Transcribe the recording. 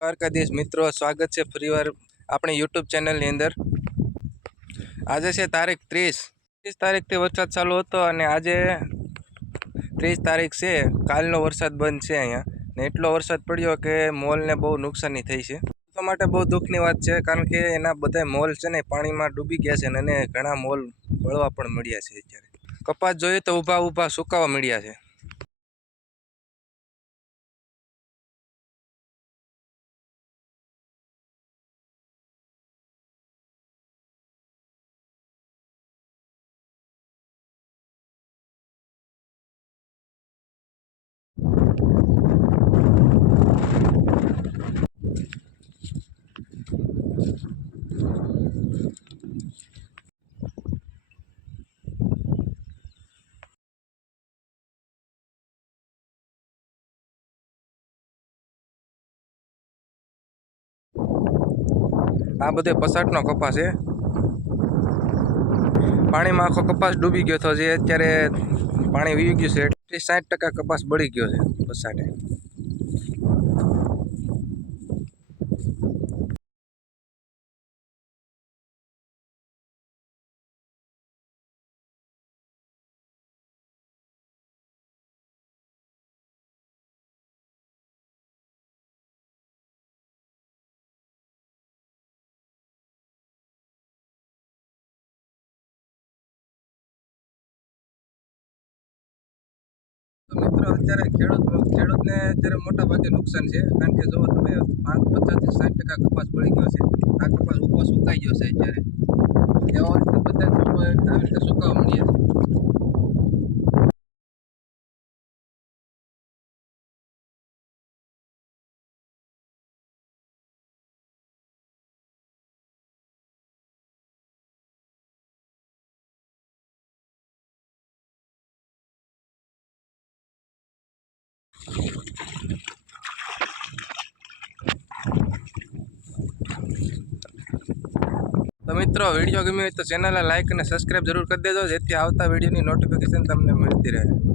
દ્વારકાધીશ મિત્રો, સ્વાગત છે ફરીવાર આપણી યુટ્યુબ ચેનલની અંદર। આજે છે તારીખ 30 તારીખથી વરસાદ ચાલુ હતો અને આજે 30 તારીખ છે। કાલનો વરસાદ બંધ છે અહીંયા ને એટલો વરસાદ પડ્યો કે મોલને બહુ નુકસાની થઈ છે। તો માટે બહુ દુઃખની વાત છે, કારણ કે એના બધા મોલ છે ને પાણીમાં ડૂબી ગયા છે અને ઘણા મોલ બળવા પણ મળ્યા છે। અત્યારે કપાસ જોઈએ તો ઊભા ઊભા સુકાવા મળ્યા છે। આ બધો પસાટનો કપાસ છે, પાણીમાં આખો કપાસ ડૂબી ગયો હતો। જે અત્યારે પાણી વહી ગયું છે, 60% કપાસ બળી ગયો છે પસાટે। મિત્રો અત્યારે ખેડૂતને અત્યારે મોટા ભાગે નુકસાન છે, કારણ કે જો તમે 50 થી 60% કપાસ બળી ગયો છે। આ કપાસ ઊભો સુકાઈ ગયો છે અત્યારે, એવા રીતે બધા આવી રીતે સુકાવા મળ્યા છે। તો મિત્રો વિડીયો ગમ્યો હોય તો ચેનલને લાઈક અને સબસ્ક્રાઈબ જરૂર કરી દેજો, જેથી આવતા વિડીયોની નોટિફિકેશન તમને મળતી રહે।